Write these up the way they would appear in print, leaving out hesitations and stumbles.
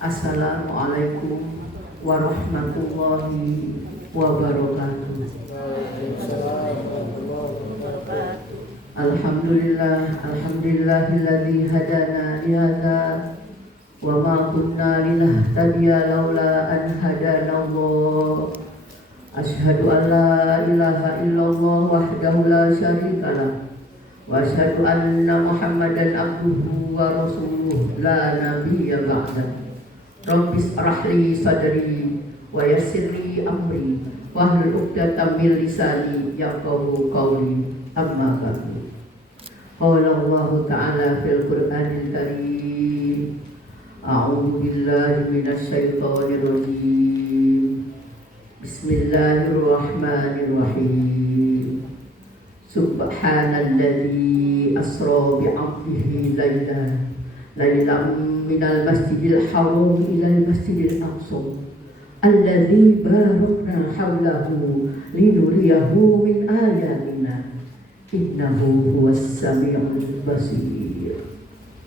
Assalamualaikum warahmatullahi wabarakatuh. Alhamdulillahilladzi hadana li hadza wa ma kunna linahtadiya laula an hadana Allah. Asyhadu an la ilaha illallah wahdahu la syarika lah wa asyhadu anna Muhammadan abduhu wa rasuluh la nabiyya ba'da. Rabbis rahli sadri wa yassirli amri wahlul 'uqdatam min lisani yafqahu qawli. Amma ba'du. Qala Allah ta'ala fil Qur'anil Karim. A'udzu billahi minasy syaithanir rajim. Bismillahirrahmanirrahim. Subhanalladzi asra bi 'abdihi lailan minal masjidil haram ilal masjidil aqsa alladzi barakna hawlahu linuriyahu min ayatina innahu huwas samiul basir.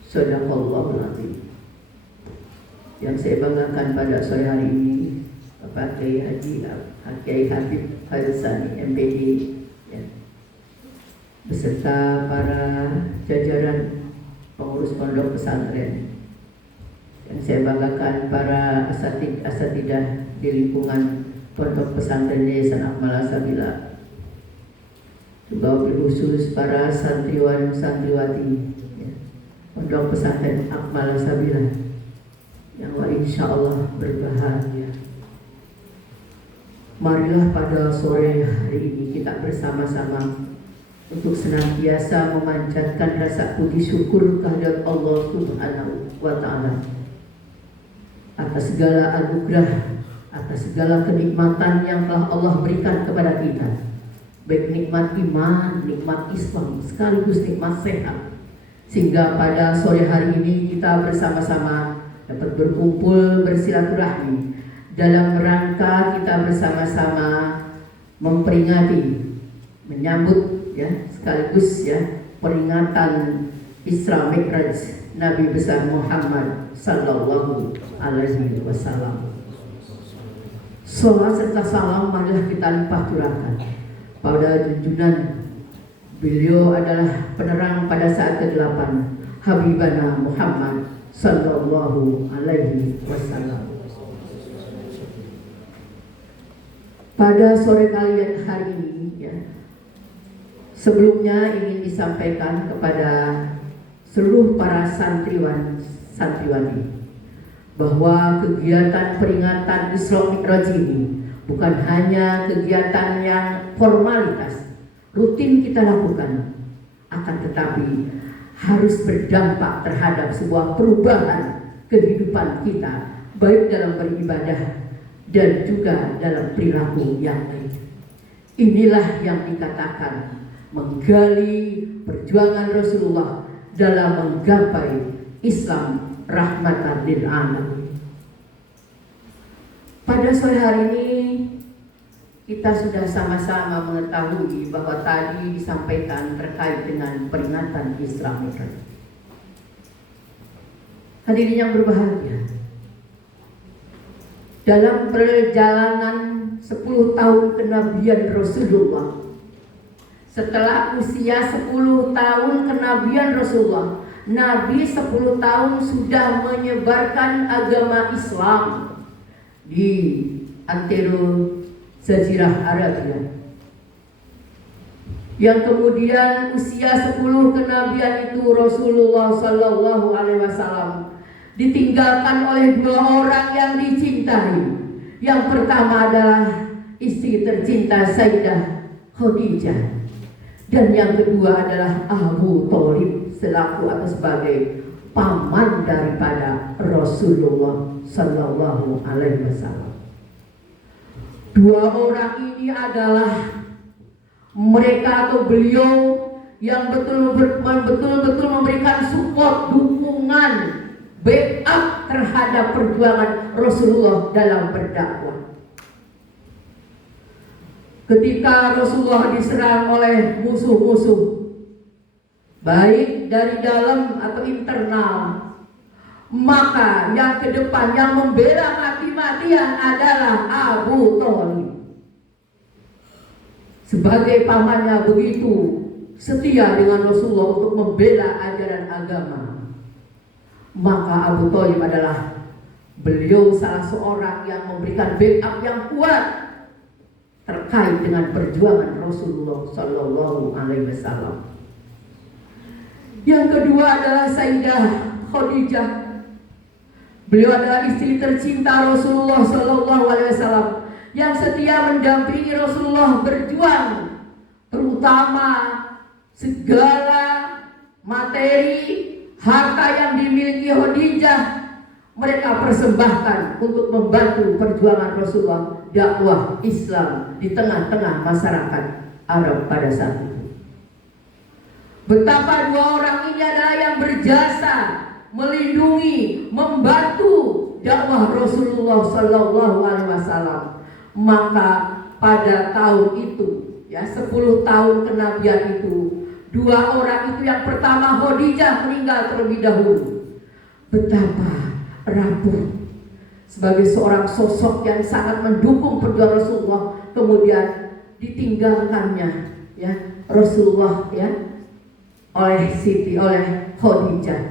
Shadaqallahul azim. Yang saya banggakan pada sore hari ini Bapak Kiai Haji Kiai Habib Harsani MPD ya, beserta para jajaran pengurus pondok pesantren. Yang saya banggakan para asatidah di lingkungan pondok pesantren Yayasan Akmal Sabila. Juga khusus para santriwan santriwati ya, pondok pesantren Akmal Sabila yang insya Allah berbahagia. Marilah pada sore hari ini kita bersama-sama untuk senantiasa memanjatkan rasa puji syukur kehadirat Allah Subhanahu wa Ta'ala atas segala anugerah, atas segala kenikmatan yang telah Allah berikan kepada kita, baik nikmat iman, nikmat Islam, sekaligus nikmat sehat, sehingga pada sore hari ini kita bersama-sama dapat berkumpul bersilaturahmi dalam rangka kita bersama-sama memperingati, menyambut ya sekaligus ya peringatan Isra Mi'raj Nabi besar Muhammad sallallahu alaihi wasallam. Salawat serta salam marilah kita limpah curahkan pada junjungan beliau adalah penerang pada saat ke-8 Habibana Muhammad sallallahu alaihi wasallam. Pada sore kalian hari ini ya, sebelumnya ingin disampaikan kepada seluruh para santriwan santriwati bahwa kegiatan peringatan Isra Mi'raj ini bukan hanya kegiatan yang formalitas rutin kita lakukan, akan tetapi harus berdampak terhadap sebuah perubahan kehidupan kita, baik dalam beribadah dan juga dalam perilaku yang baik. Inilah yang dikatakan menggali perjuangan Rasulullah dalam menggapai Islam rahmatan lil alamin. Pada sore hari ini kita sudah sama-sama mengetahui bahwa tadi disampaikan terkait dengan peringatan Isra Mi'raj. Hadirin yang berbahagia, dalam perjalanan 10 tahun kenabian Rasulullah, setelah usia 10 tahun kenabian Rasulullah, Nabi 10 tahun sudah menyebarkan agama Islam di antero Jazirah Arabia. Yang kemudian usia 10 kenabian itu Rasulullah sallallahu alaihi wasallam ditinggalkan oleh 2 orang yang dicintai. Yang pertama adalah istri tercinta Sayyidah Khadijah, dan yang kedua adalah Abu Thalib selaku atau sebagai paman daripada Rasulullah sallallahu alaihi wasallam. 2 orang ini adalah mereka atau beliau yang betul-betul memberikan support, dukungan, backup terhadap perjuangan Rasulullah dalam berdakwah. Ketika Rasulullah diserang oleh musuh-musuh, baik dari dalam atau internal, Maka yang ke depan yang membela mati-matian adalah Abu Thalib. Sebagai pamannya begitu setia dengan Rasulullah untuk membela ajaran agama. Maka Abu Thalib adalah beliau salah seorang yang memberikan backup yang kuat terkait dengan perjuangan Rasulullah Sallallahu Alaihi Wasallam. Yang kedua adalah Sayyidah Khadijah. Beliau adalah istri tercinta Rasulullah Sallallahu Alaihi Wasallam yang setia mendampingi Rasulullah berjuang, terutama segala materi harta yang dimiliki Khadijah mereka persembahkan untuk membantu perjuangan Rasulullah dakwah Islam di tengah-tengah masyarakat Arab pada saat itu. Betapa dua orang ini adalah yang berjasa melindungi, membantu dakwah Rasulullah Sallallahu Alaihi Wasallam. Maka pada tahun itu, ya 10 tahun kenabian itu, dua orang itu yang pertama Khadijah meninggal terlebih dahulu. Betapa rapuh sebagai seorang sosok yang sangat mendukung perjuangan Rasulullah, kemudian ditinggalkannya, ya Rasulullah, ya oleh Khadijah.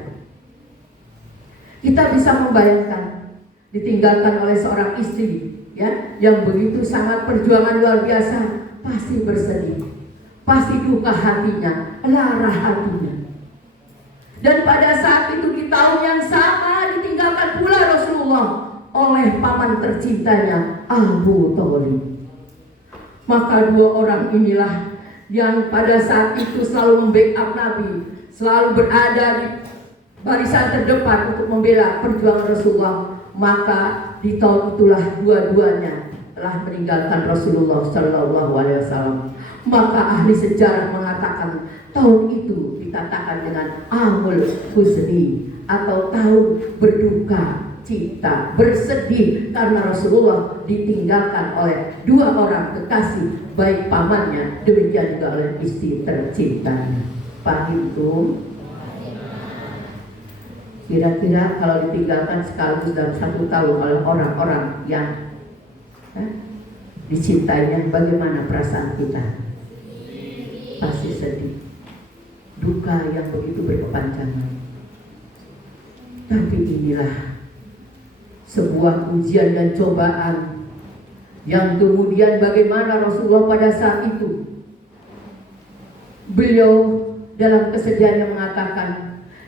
Kita bisa membayangkan ditinggalkan oleh seorang istri, ya yang begitu sangat perjuangan luar biasa, pasti bersedih, pasti duka hatinya, lara hatinya. Dan pada saat itu di tahun yang sama ditinggalkan pula Rasulullah oleh paman tercintanya Abu Thalib. Maka dua orang inilah yang pada saat itu selalu membackup Nabi, selalu berada di barisan terdepan untuk membela perjuangan Rasulullah. Maka di tahun itulah dua-duanya telah meninggalkan Rasulullah Sallallahu Alaihi Wasallam. Maka ahli sejarah mengatakan tahun itu dikatakan dengan Amul Huzni atau tahun berduka cita, bersedih karena Rasulullah ditinggalkan oleh dua orang kekasih, baik pamannya demikian juga oleh istri tercintanya. Paham itu? Kira-kira kalau ditinggalkan sekaligus dalam 1 tahun oleh orang-orang yang dicintainya, bagaimana perasaan kita? Pasti sedih, duka yang begitu berkepanjangan. Tapi inilah sebuah ujian dan cobaan yang kemudian bagaimana Rasulullah pada saat itu beliau dalam kesedihannya mengatakan,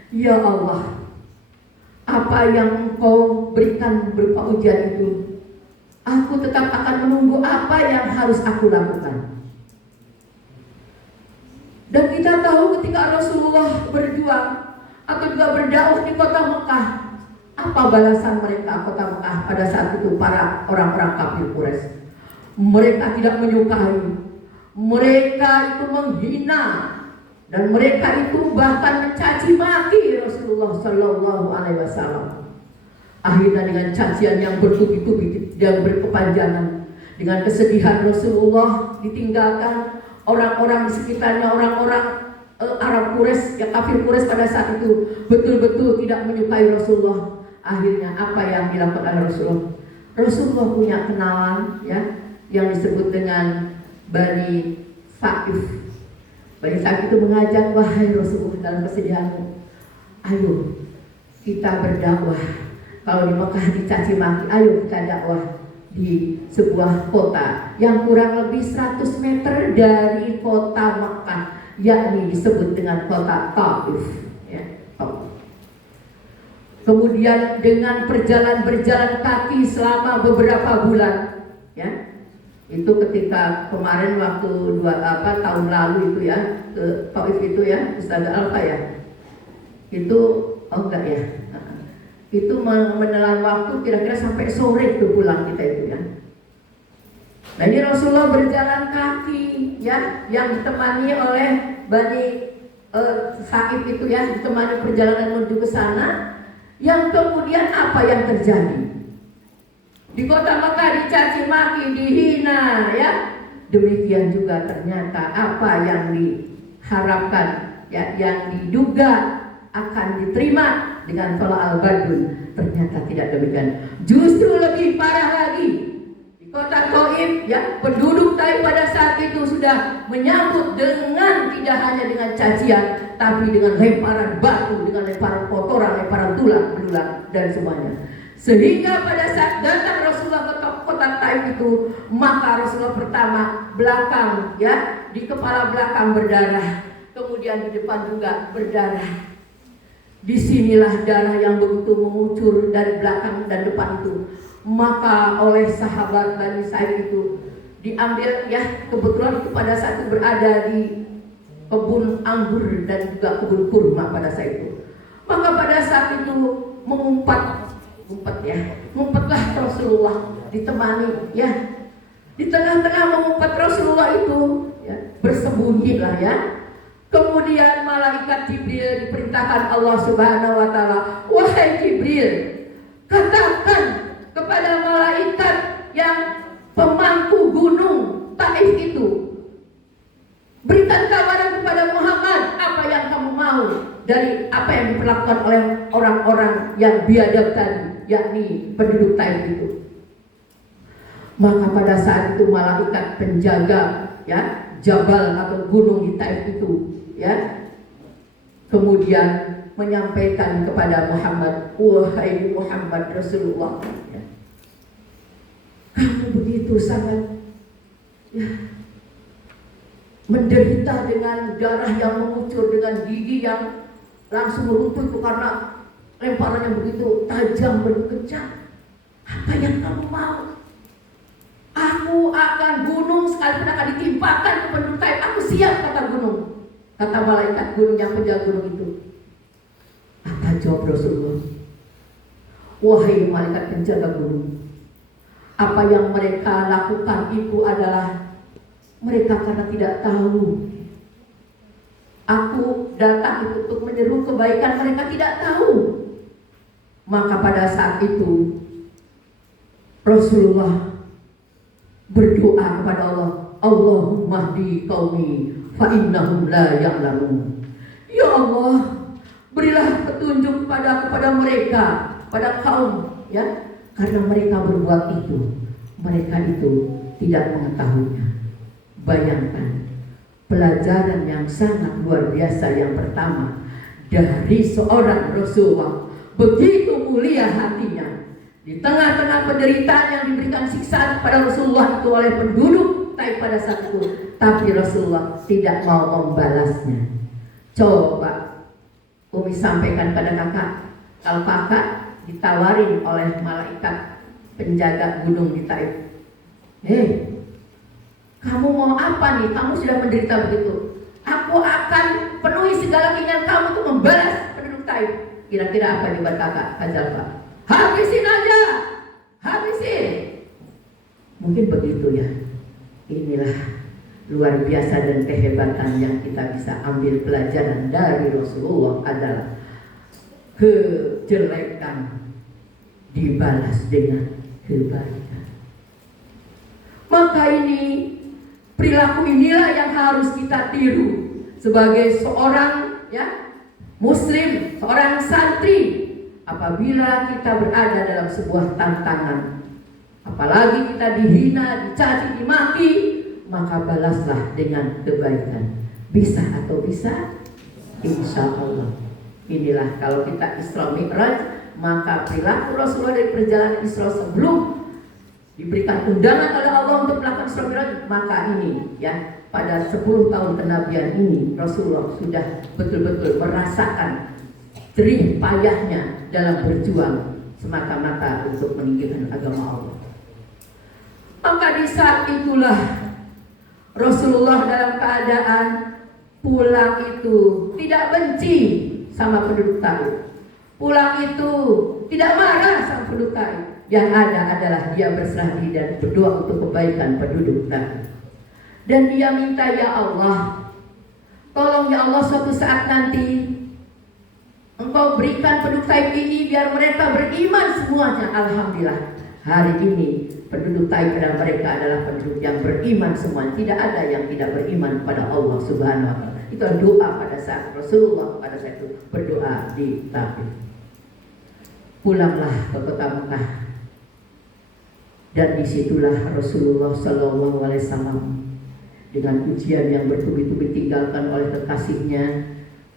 ya Allah, apa yang Engkau berikan berupa ujian itu, aku tetap akan menunggu apa yang harus aku lakukan. Dan kita tahu ketika Rasulullah berjuang atau juga berdakwah di kota Mekah, apa balasan mereka kota Mekah pada saat itu, para orang-orang kafir Quraisy? Mereka tidak menyukai, mereka itu menghina, dan mereka itu bahkan mencaci maki Rasulullah Sallallahu Alaihi Wasallam. Akhirnya dengan cacian yang bertubi-tubi, yang berkepanjangan, dengan kesedihan Rasulullah ditinggalkan orang-orang di sekitarnya, orang-orang Arab Quraisy, ya kafir Quraisy pada saat itu betul-betul tidak menyukai Rasulullah. Akhirnya apa yang dilakukan oleh Rasulullah? Rasulullah punya kenalan, ya, yang disebut dengan Bani Sa'if. Bani Sa'if itu mengajak, wahai Rasulullah dalam kesedihanmu, ayo kita berdakwah. Kalau di Mekah dicaci maki, ayo kita dakwah di sebuah kota yang kurang lebih 100 meter dari kota Mekah, yakni disebut dengan kota Taif, ya, Taif. Kemudian dengan berjalan kaki selama beberapa bulan, ya, itu ketika kemarin waktu tahun lalu itu, ya, ke Taif itu, ya, Ustaz Alfa, ya, itu enggak, ya, itu menelan waktu kira-kira sampai sore itu pulang kita itu, ya. Nah ini Rasulullah berjalan kaki, ya, yang ditemani oleh Bani Sa'ib itu, ya, ditemani perjalanan menuju ke sana. Yang kemudian apa yang terjadi? Di kota Mekah dicaci maki, dihina, ya. Demikian juga ternyata apa yang diharapkan, ya, yang diduga akan diterima dengan tolak al-badun. Ternyata tidak demikian. Justru lebih parah lagi. Di kota Taif, ya, penduduk Taif pada saat itu sudah menyambut dengan tidak hanya dengan cacian, tapi dengan lemparan batu, dengan lemparan kotoran, lemparan tulang, belulang, dan semuanya. Sehingga pada saat datang Rasulullah ke kota Taif itu, maka Rasulullah pertama belakang, ya, di kepala belakang berdarah, kemudian di depan juga berdarah. Disinilah darah yang begitu mengucur dari belakang dan depan itu. Maka oleh sahabat Bani Sa'id itu diambil, ya, kebetulan itu pada saat itu berada di kebun anggur dan juga kebun kurma pada saat itu. Maka pada saat itu mengumpatlah Rasulullah ditemani, ya, di tengah-tengah mengumpat Rasulullah itu, ya, bersembunyilah, ya. Kemudian malaikat Jibril diperintahkan Allah Subhanahu wa taala, "Wahai Jibril, katakan kepada malaikat yang pemangku gunung Taif itu, berikan kabaran kepada Muhammad apa yang kamu mau dari apa yang diperlakukan oleh orang-orang yang biadab tadi, yakni penduduk Taif itu." Maka pada saat itu malaikat penjaga, ya, jabal atau gunung di Taif itu, ya, kemudian menyampaikan kepada Muhammad, "Wahai Muhammad Rasulullah, ya, kamu begitu sangat, ya, menderita dengan darah yang mengucur, dengan gigi yang langsung runtuh itu karena lemparan yang begitu tajam, begitu kencang. Apa yang kamu mau? Aku akan gunung sekalipun akan ditimpakan ke penduduk Taif. Aku siap," kata gunung. Kata malaikat gunung yang penjaga gunung itu. Apa jawab Rasulullah? "Wahai malaikat penjaga gunung, apa yang mereka lakukan itu adalah mereka karena tidak tahu. Aku datang itu untuk menyeru kebaikan, mereka tidak tahu." Maka pada saat itu Rasulullah berdoa kepada Allah, "Allahumma hdi qaumi fa innahum la ya'lamun." Ya Allah, berilah petunjuk kepada mereka, pada kaum, ya, karena mereka berbuat itu, mereka itu tidak mengetahuinya. Bayangkan pelajaran yang sangat luar biasa yang pertama dari seorang Rasulullah, begitu mulia hatinya di tengah-tengah penderitaan yang diberikan siksaan kepada Rasulullah itu oleh penduduk Taif pada saat itu, tapi Rasulullah tidak mau membalasnya. Coba Umi sampaikan pada kakak, kalau kakak ditawarin oleh malaikat penjaga gunung di Taif, "Hei, kamu mau apa nih? Kamu sudah menderita begitu. Aku akan penuhi segala keinginan kamu untuk membalas penduduk Taif." Kira-kira apa jawaban kakak, Kak Jalfa? "Habisin aja, habisin." Mungkin begitu, ya. Inilah luar biasa dan kehebatan yang kita bisa ambil pelajaran dari Rasulullah adalah kejelekan dibalas dengan kebaikan. Maka ini, perilaku inilah yang harus kita tiru sebagai seorang, ya, muslim, seorang santri. Apabila kita berada dalam sebuah tantangan, apalagi kita dihina, dicaci, dimaki, maka balaslah dengan kebaikan. Bisa atau bisa? Insya Allah. Inilah kalau kita Isra Mi'raj, maka perilaku Rasulullah dari perjalanan Isra sebelum diberikan undangan oleh Allah untuk melakukan Isra Mi'raj, maka ini, ya, pada 10 tahun kenabian ini Rasulullah sudah betul-betul merasakan jerih payahnya dalam berjuang semata-mata untuk meninggikan agama Allah. Maka di saat itulah Rasulullah dalam keadaan pulang itu tidak benci sama penduduk Taif. Pulang itu tidak marah sama penduduk Taif. Yang ada adalah dia berserah diri dan berdoa untuk kebaikan penduduk Taif. Dan dia minta, "Ya Allah, tolong ya Allah, suatu saat nanti Engkau berikan penduduk Taif ini biar mereka beriman semuanya." Alhamdulillah, hari ini penduduk Taif adalah mereka adalah penduduk yang beriman semua. Tidak ada yang tidak beriman pada Allah Subhanahu wa Ta'ala. Itu doa pada saat Rasulullah pada saat itu berdoa di Taif. Pulanglah ke kota Mekah, dan disitulah Rasulullah Sallallahu Alaihi Wasallam dengan ujian yang bertubi-tubi tinggalkan oleh kekasihnya,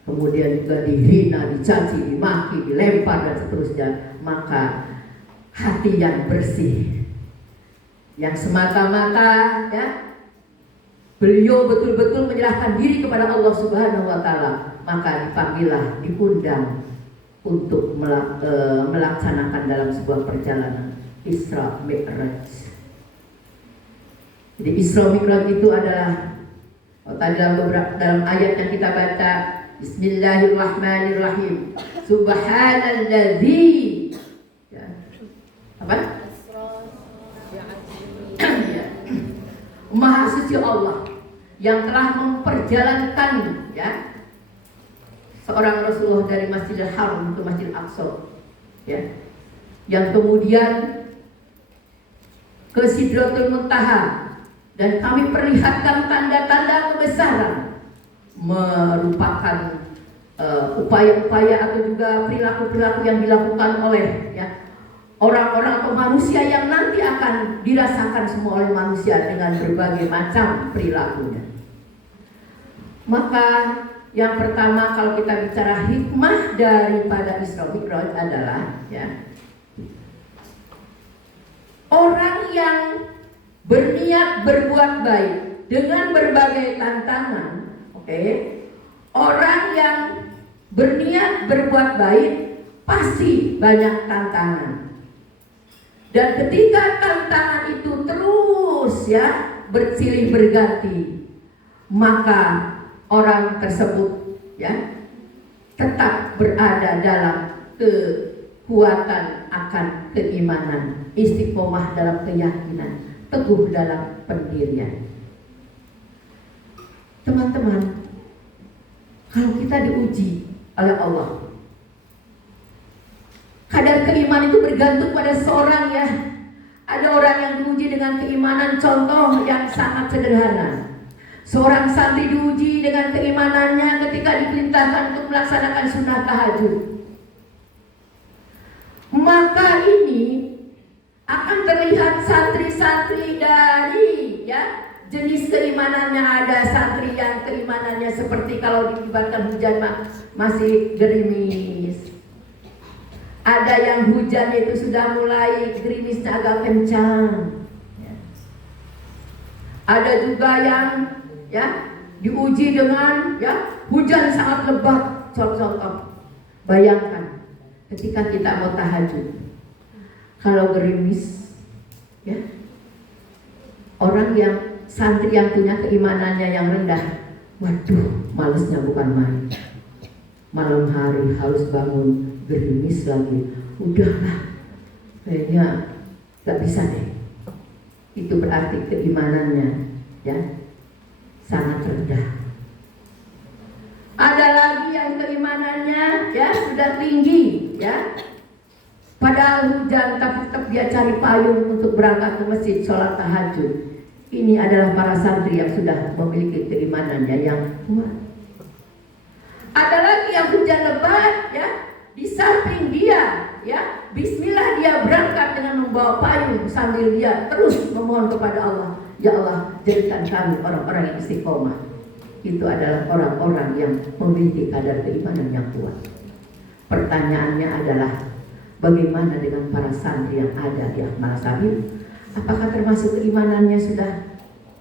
kemudian juga dihina, dicaci, dimaki, dilempar dan seterusnya. Maka hati yang bersih, yang semata-mata ya beliau betul-betul menyerahkan diri kepada Allah Subhanahu wa Ta'ala, maka dipanggillah, diundang untuk melaksanakan dalam sebuah perjalanan Isra Mi'raj. Jadi Isra Mi'raj itu adalah tadi dalam ayat yang kita baca, Bismillahirrahmanirrahim, Subhanalladzi ya. Apa? Maha suci Allah yang telah memperjalankan ya seorang Rasulullah dari Masjidil Haram ke Masjidil Aqsa ya, yang kemudian ke Sidratul Muntaha, dan kami perlihatkan tanda-tanda kebesaran merupakan upaya-upaya atau juga perilaku-perilaku yang dilakukan oleh ya orang-orang atau manusia yang nanti akan dirasakan semua oleh manusia dengan berbagai macam perilakunya. Maka yang pertama kalau kita bicara hikmah daripada Isra Mi'raj adalah ya orang yang berniat berbuat baik dengan berbagai tantangan, oke? Orang yang berniat berbuat baik pasti banyak tantangan. Dan ketika tantangan itu terus ya bersilih berganti, maka orang tersebut ya tetap berada dalam kekuatan akan keimanan, istiqomah dalam keyakinan, teguh dalam pendirian. Teman-teman, kalau kita diuji oleh Allah, kadar keimanan itu bergantung pada seorang ya. Ada orang yang diuji dengan keimanan, contoh yang sangat sederhana. Seorang santri diuji dengan keimanannya ketika diperintahkan untuk melaksanakan sunnah tahajud. Maka ini akan terlihat santri-santri dari ya jenis keimanannya. Ada santri yang keimanannya seperti kalau dikibarkan hujan masih gerimis. Ada yang hujannya itu sudah mulai gerimisnya agak kencang. Ada juga yang ya diuji dengan ya hujan sangat lebat. Contoh, bayangkan ketika kita mau tahajud, kalau gerimis ya, orang yang santri yang punya keimanannya yang rendah, waduh, malesnya bukan main. Malam hari harus bangun gerimis lagi, udahlah, kayaknya gak bisa deh. Itu berarti keimanannya ya sangat rendah. Ada lagi yang keimanannya ya sudah tinggi ya, padahal hujan tapi tetap dia cari payung untuk berangkat ke masjid sholat tahajud. Ini adalah para santri yang sudah memiliki keimanannya yang kuat. Ada lagi yang hujan lebat ya, di samping dia ya bismillah dia berangkat dengan membawa payung sambil dia terus memohon kepada Allah, ya Allah jadikan kami orang-orang yang istiqomah. Itu adalah orang-orang yang memiliki kadar keimanan yang kuat. Pertanyaannya adalah bagaimana dengan para santri yang ada di Akmal Sabil? Apakah termasuk keimanannya sudah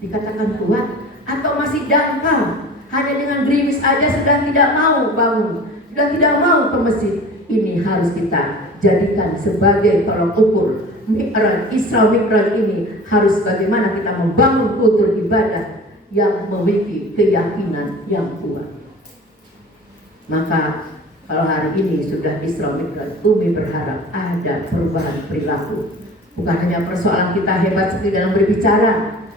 dikatakan kuat atau masih dangkal? Hanya dengan gerimis aja sudah tidak mau bangun, sudah tidak mau ke masjid. Ini harus kita jadikan sebagai tolok ukur. Mi'raj, Isra Mi'raj ini harus bagaimana kita membangun kultur ibadah yang memiliki keyakinan yang kuat. Maka kalau hari ini sudah Isra Mi'raj, Umi berharap ada perubahan perilaku. Bukan hanya persoalan kita hebat seperti dalam berbicara,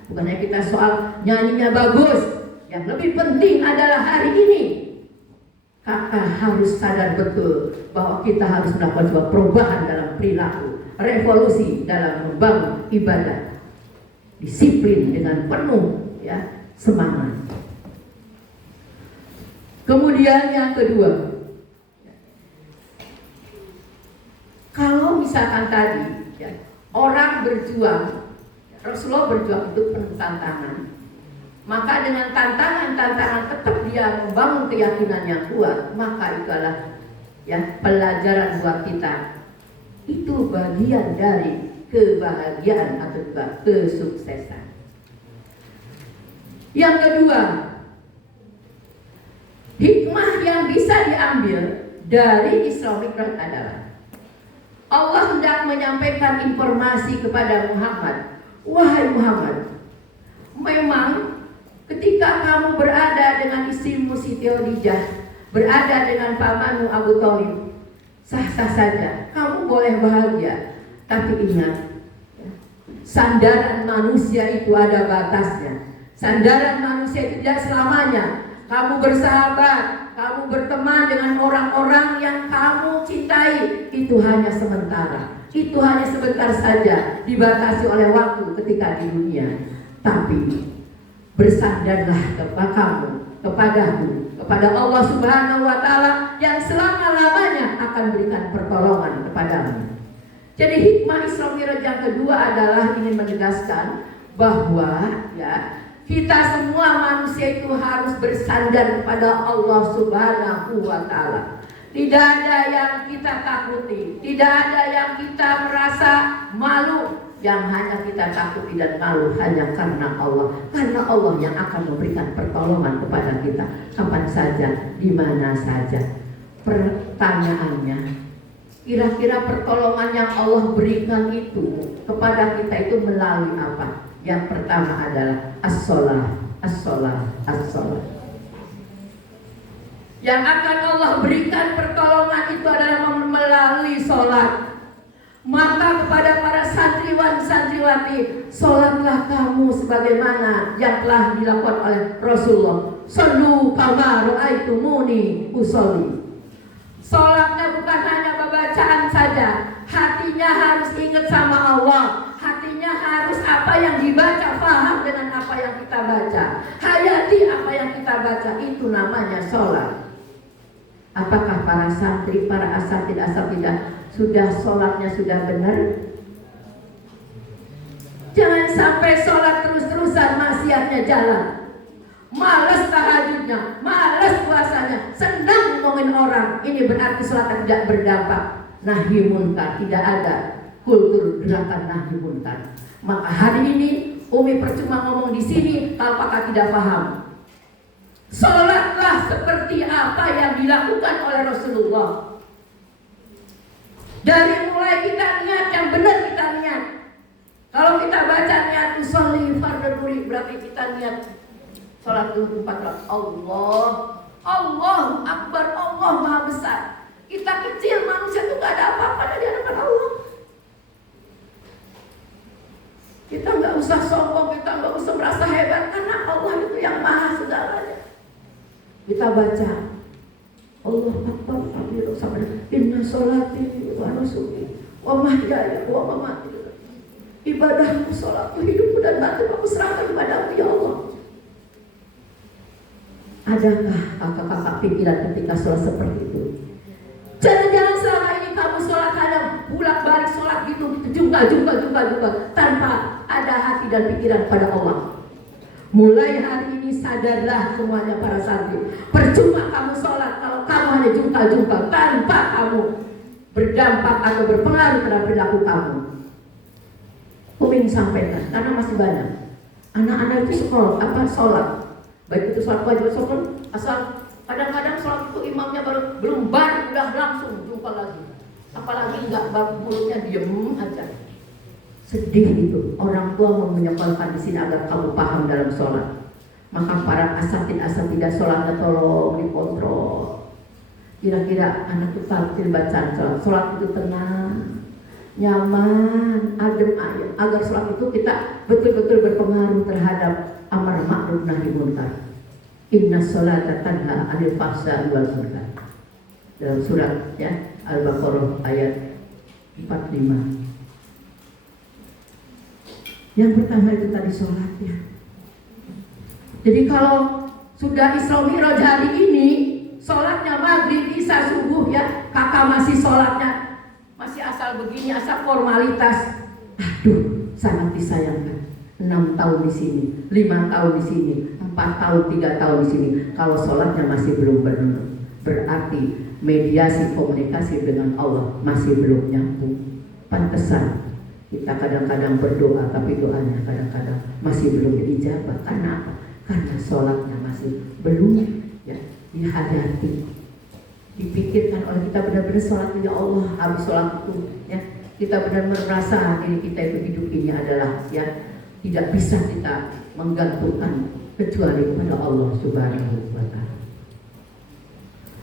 bukan hanya kita soal nyanyinya bagus. Yang lebih penting adalah hari ini kakak harus sadar betul bahwa kita harus melakukan sebuah perubahan dalam perilaku. revolusi dalam membangun ibadah, disiplin dengan penuh ya semangat. Kemudian yang kedua, kalau misalkan tadi ya, orang berjuang, Rasulullah berjuang itu penuh tantangan, maka dengan tantangan-tantangan tetap dia membangun keyakinan yang kuat, maka itu adalah ya pelajaran buat kita. Itu bagian dari kebahagiaan atau juga kesuksesan. Yang kedua, hikmah yang bisa diambil dari Isra Mi'raj adalah Allah hendak menyampaikan informasi kepada Muhammad. Wahai Muhammad, memang ketika kamu berada dengan istrimu Siti Khadijah, berada dengan pamanmu Abu Thalib, sah-sah saja, kamu boleh bahagia. Tapi ingat, sandaran manusia itu ada batasnya. Sandaran manusia itu tidak selamanya. Kamu bersahabat, kamu berteman dengan orang-orang yang kamu cintai, itu hanya sementara. Itu hanya sebentar saja, dibatasi oleh waktu ketika di dunia. Tapi bersandarlah kepadaku, kepada Allah Subhanahu wa Ta'ala yang selama-lamanya akan berikan pertolongan kepadamu. Jadi hikmah Isra Mi'raj yang kedua adalah ingin menegaskan bahwa ya kita semua manusia itu harus bersandar kepada Allah Subhanahu wa Ta'ala. Tidak ada yang kita takuti, tidak ada yang kita merasa malu. Yang hanya kita takuti dan malu hanya karena Allah. Karena Allah yang akan memberikan pertolongan kepada kita kapan saja, di mana saja. Pertanyaannya, kira-kira pertolongan yang Allah berikan itu kepada kita itu melalui apa? Yang pertama adalah as-shalah, as-shalah, as-shalah. Yang akan Allah berikan pertolongan itu adalah melalui sholat. Maka kepada para santriwan santriwati, sholatlah kamu sebagaimana yang telah dilakukan oleh Rasulullah. Shollu kama ra'aitumuni usolli. Sholatnya bukan hanya pembacaan saja, hatinya harus ingat sama Allah. Hatinya harus apa yang dibaca, paham dengan apa yang kita baca, hayati apa yang kita baca, itu namanya sholat. Apakah para santri, para asatidah sudah sholatnya sudah benar? Jangan sampai sholat terus-terusan maksiatnya jalan, malas tahajudnya, malas puasanya, senang ngomongin orang. Ini berarti sholat tidak berdampak. Nahi munkar, tidak ada kultur gerakan nahi munkar. Maka hari ini Umi percuma ngomong di sini kalau Kakak tidak paham. Sholatlah seperti apa yang dilakukan oleh Rasulullah. Dari mulai kita niat yang benar, kita niat. Kalau kita baca niat usolli fardhu dhuhri, berarti kita niat sholat duhur 4 rakaat. Allahu Akbar, Allah Maha Besar. Kita kecil manusia itu gak ada apa-apa di hadapan Allah. Kita gak usah sombong, kita gak usah merasa hebat, karena Allah itu yang maha segalanya. Kita baca Allah Akbar, inna sholati wa nusuki wa mahyaya wa mamati. Ibadahku, sholatku, hidupku dan matiku aku serahkan kepadamu ya Allah. Adakah kakak-kakak pikiran ketika sholat seperti itu? Jangan-jangan selama ini kamu sholat kadang bolak-balik sholat gitu, jumpa tanpa ada hati dan pikiran pada Allah. Mulai hari ini sadarlah semuanya para santri. Percuma kamu sholat kalau kamu hanya jumpa tanpa kamu berdampak atau berpengaruh terhadap perilaku kamu. Umi sampaikan karena masih banyak anak-anak itu sholat, baik itu sholat wajib sholat asal kadang-kadang sholat itu imamnya belum udah langsung jumpa lagi. Apalagi enggak mulutnya diem aja. Sedih itu. Orang tua mau menyekolahkan di sini agar kamu paham dalam sholat. Maka para asatidah sholatnya tolong dikontrol. Kira-kira anak itu tartil bacaan sholat itu tenang, nyaman, adem ayem. Agar sholat itu kita betul-betul berpengaruh terhadap amar ma'ruf nahi munkar. Inna sholata tanha 'anil fahsya'i wal munkar. Dalam surat ya Al-Baqarah ayat 45. Yang pertama itu tadi sholatnya. Jadi kalau sudah Isra Mi'raj hari ini, sholatnya maghrib, isya, subuh ya, kakak masih sholatnya masih asal begini, asal formalitas. Aduh, sangat disayangkan. 6 tahun di sini, 5 tahun di sini, 4 tahun, 3 tahun di sini. Kalau sholatnya masih belum benar, berarti mediasi komunikasi dengan Allah masih belum nyambung. Pantesan kita kadang-kadang berdoa, tapi doanya kadang-kadang masih belum diijabah. Karena apa? Karena sholatnya masih belum ya dihayati, dipikirkan oleh kita benar-benar sholat ya Allah. Habis sholat itu ya kita benar-benar merasa diri kita itu hidup ini adalah ya tidak bisa kita menggantungkan kecuali kepada Allah Subhanahu wa Ta'ala.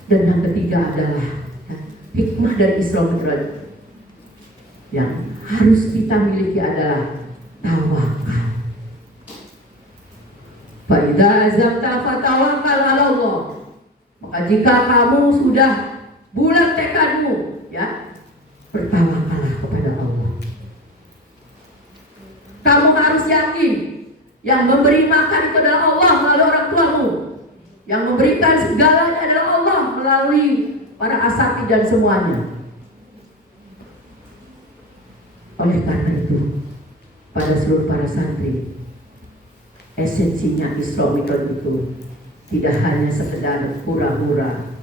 Dan yang ketiga adalah ya, hikmah dari Isra Mi'raj yang harus kita miliki adalah tawakal. Fa idza azamta fatawakkal 'ala Allah. Maka jika kamu sudah bulat tekadmu, ya, bertawakallah kepada Allah. Kamu harus yakin yang memberi makan itu adalah Allah melalui orang tuamu. Yang memberikan segalanya adalah Allah melalui para asatidz dan semuanya. Oleh karena itu, pada seluruh para santri, esensinya Isra Mi'raj itu tidak hanya sekedar hura-hura,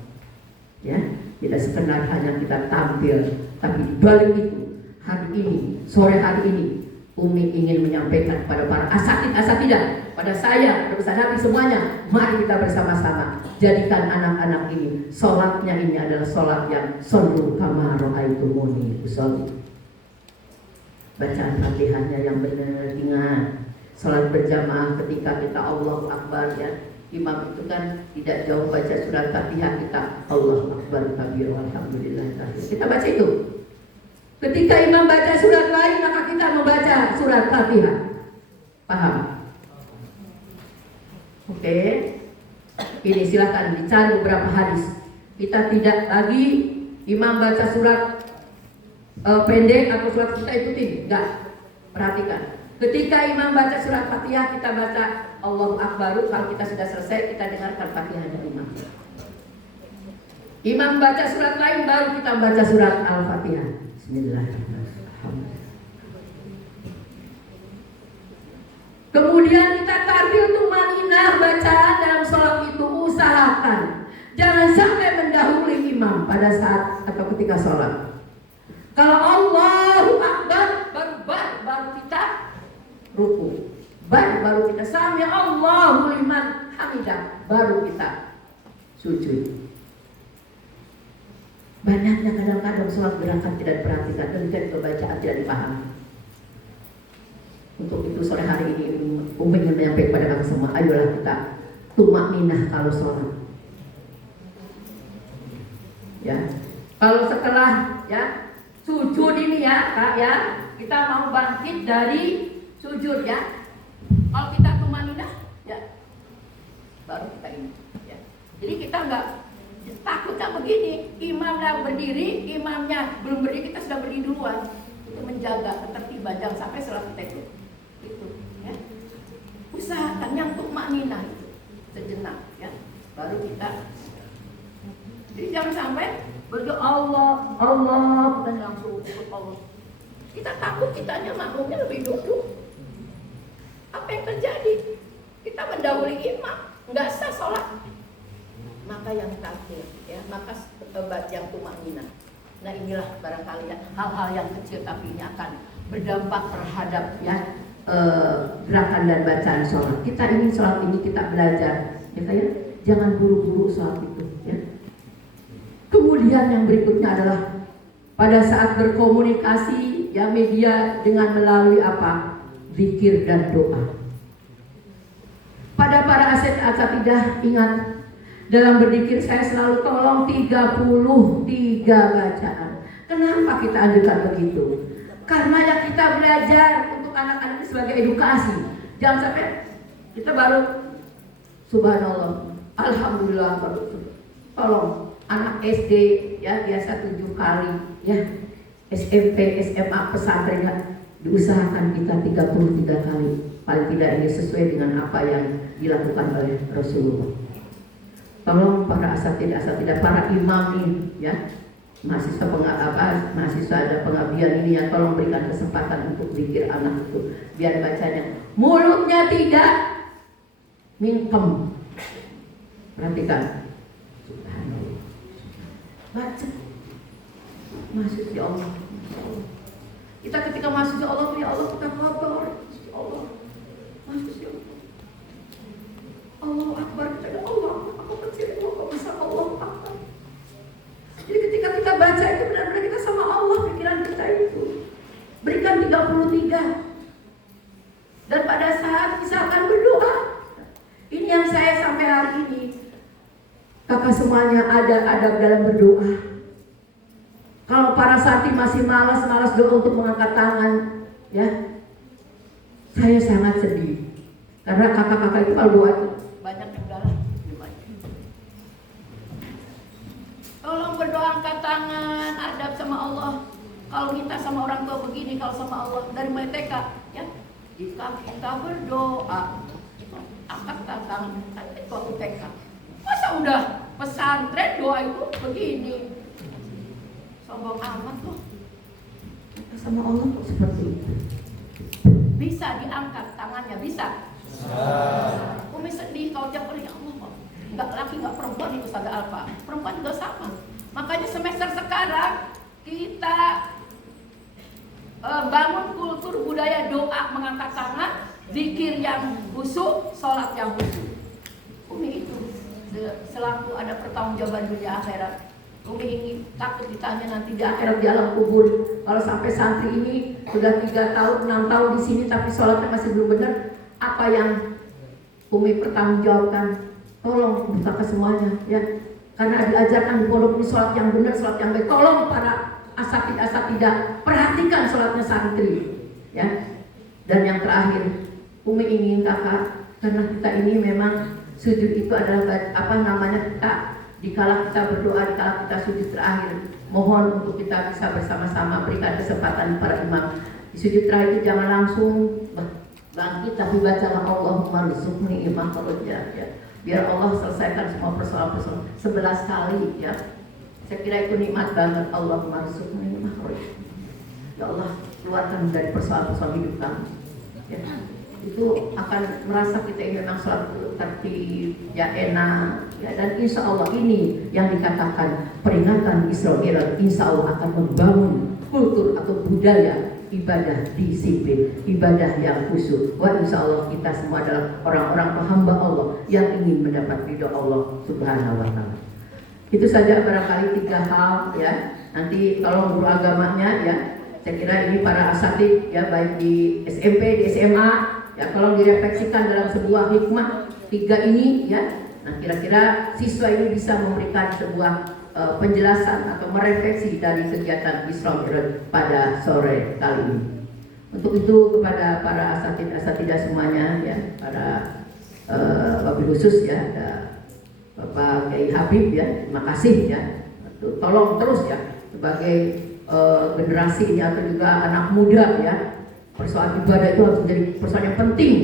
ya, tidak sekedar hanya kita tampil, tapi di balik itu, hari ini, sore hari ini, Umi ingin menyampaikan kepada para asatidzah, pada saya, pada Ustaz Nabi semuanya, mari kita bersama-sama jadikan anak-anak ini, sholatnya ini adalah sholat yang shollu kama ra'aitumuni usolli. Bacaan Fatihahnya yang benar, ingat sholat berjamaah ketika kita Allahu Akbar ya, imam itu kan tidak jauh baca surat Fatihah, kita Allahu Akbar kabir walhamdulillah kabir, kita baca itu. Ketika imam baca surat lain maka kita membaca surat Fatihah. Paham? Oke. Ini silakan dicari beberapa hadis. Kita tidak lagi imam baca surat pendek atau surat kita ikutin, enggak. Perhatikan. Ketika imam baca surat Fatihah kita baca Allahu Akbar. Kalau kita sudah selesai kita dengarkan Fatihahnya imam. Imam baca surat lain baru kita baca surat Al-Fatihah. Bismillahirrahmanirrahim. Kemudian kita tarbil tumaninah bacaan dalam sholat itu, usahakan jangan sampai mendahului imam pada saat atau ketika sholat. Kalau Allahu Akbar baru kita ruku, baru kita sami Allahu liman hamidah, baru kita sujud. Banyaknya kadang-kadang sholat gerakan tidak diperhatikan, dan bacaan tidak dipahami. Untuk itu sore hari ini Umi ingin menyampaikan kepada kami semua, ayolah kita tumakninah kalau sholat. Ya, kalau setelah ya sujud ini ya Kak ya, kita mau bangkit dari sujud ya. Kalau kita tumakninah ya baru kita ini ya. Jadi kita enggak takutnya begini, imamnya berdiri, imamnya belum berdiri, kita sudah berdiri duluan. Itu menjaga ketertiban, jangan sampai sholat kita itu ya. Usahakan yang tumakninah itu sejenak ya, baru kita. Jadi jangan sampai berdoa Allah dan langsung ikut Allah. Kita takut kitanya makmumnya lebih duduk. Apa yang terjadi? Kita mendahului imam, nggak sah sholat. Maka yang takdir ya, maka yang tumakninah. Nah inilah barangkali ya, hal-hal yang kecil tapi ini akan berdampak terhadap ya gerakan dan bacaan sholat. Kita ingin sholat ini kita belajar ya, jangan buru-buru sholat itu ya. Kemudian yang berikutnya adalah pada saat berkomunikasi ya media dengan melalui apa? Zikir dan doa. Pada para asatidzah ingat, dalam berzikir saya selalu tolong 33 bacaan. Kenapa kita anjurkan begitu? Karena yang kita belajar untuk anak-anak ini sebagai edukasi. Jangan sampai kita baru subhanallah, alhamdulillah baru. Tolong anak SD ya biasa 7 kali ya. SMP, SMA, pesantren, diusahakan kita 33 kali. Paling tidak ini sesuai dengan apa yang dilakukan oleh Rasulullah. Tolong para asatidah, para imam ini, ya, mahasiswa ada pengabdian ini, ya, tolong berikan kesempatan untuk zikir anak itu, biar bacanya mulutnya tidak mingkem. Perhatikan, subhanallah, baca, masuk ya Allah. Kita ketika masuk ya Allah, ya Allah kita kabar, ya Allah, masuk ya Allah. Allah Akbar, kita ada Allah, aku kecil, Allah besar, Allah Akbar. Jadi ketika kita baca itu benar-benar kita sama Allah, pikiran kita itu. Berikan 33. Dan pada saat misalkan berdoa, ini yang saya sampai hari ini, kakak semuanya ada adab dalam berdoa. Kalau para santri masih malas doa untuk mengangkat tangan, ya, saya sangat sedih. Karena kakak-kakak itu kalau doa itu banyak yang galak. Tolong berdoa angkat tangan, adab sama Allah. Kalau kita sama orang tua begini, kalau sama Allah dari mulai TK, ya, jika kita berdoa, angkat tangan, itu waktu TK. Masa udah pesantren doa itu begini? Sombong amat loh. Kita sama Allah kok seperti itu. Bisa diangkat tangannya, bisa. Umi sedih kalau tiap kali, ya Allah, nggak laki nggak perempuan itu Ustaz Alfa, perempuan juga sama. Makanya semester sekarang kita bangun kultur budaya doa mengangkat tangan, zikir yang khusyuk, sholat yang khusyuk. Umi itu selaku ada pertanggungjawaban dunia akhirat. Umi ingin takut ditanya nanti di akhirat di alam kubur. Kalau sampai santri ini sudah 3 tahun, 6 tahun di sini tapi sholatnya masih belum benar, apa yang Umi pertanggungjawabkan? Tolong buka ke semuanya, ya. Karena diajarkan di pondok ini sholat yang benar, sholat yang baik. Tolong para asatidah perhatikan sholatnya santri, ya. Dan yang terakhir, Umi ingin kakak, karena kita ini memang sujud itu adalah kita dikala kita berdoa, dikala kita sujud terakhir, mohon untuk kita bisa bersama-sama berikan kesempatan para imam. Di sujud terakhir itu jangan langsung bangkit, tapi bacalah Allahumma rzuqni imam farajah, ya. Biar Allah selesaikan semua persoalan-persoalan 11 kali, ya. Saya kira itu nikmat banget. Allahumma rzuqni imam farajah. Ya Allah, keluarkan dari persoalan-persoalan hidup kami, ya. Itu akan merasa kita ini memang sholat tertib, ya, enak, ya. Dan insya Allah ini yang dikatakan peringatan Isra Mi'raj, insya Allah akan membangun kultur atau budaya ibadah disiplin, ibadah yang khusyuk. Wah, insya Allah kita semua adalah orang-orang hamba Allah yang ingin mendapat ridho Allah Subhanahu wa Ta'ala. Itu saja barangkali 3 hal, ya. Nanti kalau guru agamanya, ya, saya kira ini para asatid, ya, baik di SMP, di SMA, ya, kalau direfleksikan dalam sebuah hikmah 3 ini, ya. Nah, kira-kira siswa ini bisa memberikan sebuah penjelasan atau merefleksi dari kegiatan Isra Mi'raj pada sore kali ini. Untuk itu kepada para asatidah semuanya, ya, para wabil khusus, ya, ada Bapak Kiai Habib, ya, terima kasih, ya. Tolong terus, ya, sebagai generasi ini atau juga anak muda, ya, persoalan ibadah itu harus menjadi persoalan yang penting,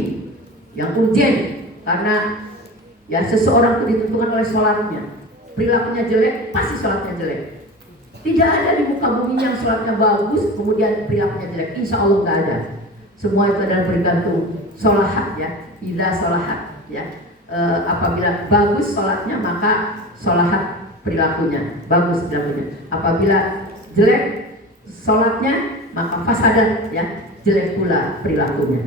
yang urgent, karena, ya, seseorang itu ditentukan oleh sholatnya. Perilakunya jelek, pasti sholatnya jelek. Tidak ada di muka bumi yang sholatnya bagus, kemudian perilakunya jelek. Insya Allah nggak ada. Semua itu adalah bergantung sholahat, ya. Idza sholahat, ya. Apabila bagus sholatnya, maka sholahat perilakunya, bagus perilakunya. Apabila jelek sholatnya, maka fasadat, ya, jelek pula perilakunya.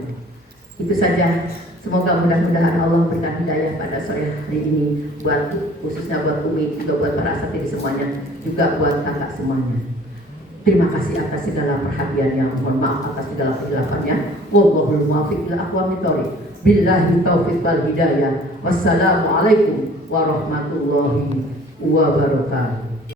Itu saja. Semoga mudah-mudahan Allah berikan hidayah pada sore hari ini, buat khususnya buat Umi, juga buat para asatidz semuanya, juga buat kakak semuanya. Terima kasih atas segala perhatiannya, mohon maaf atas segala kehilafannya. Wallahul muwaffiq ila aqwamit thoriq. Billahi taufiq wal hidayah. Wassalamualaikum warahmatullahi wabarakatuh.